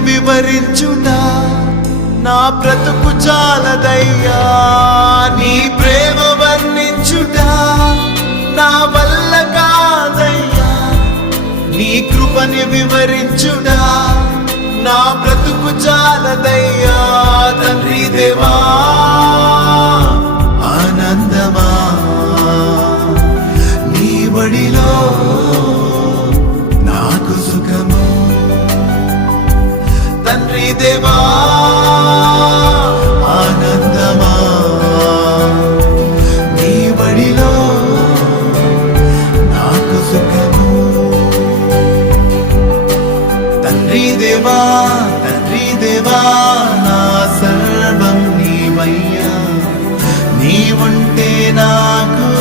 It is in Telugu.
వివరించుట నా బ్రతుకు చాలదయ్యా. నీ ప్రేమ వర్ణించుట నా వల్ల కాదయ్యా. నీ కృపని వివరించుట నా బ్రతుకు చాలదయ్యా. తండ్రి దేవా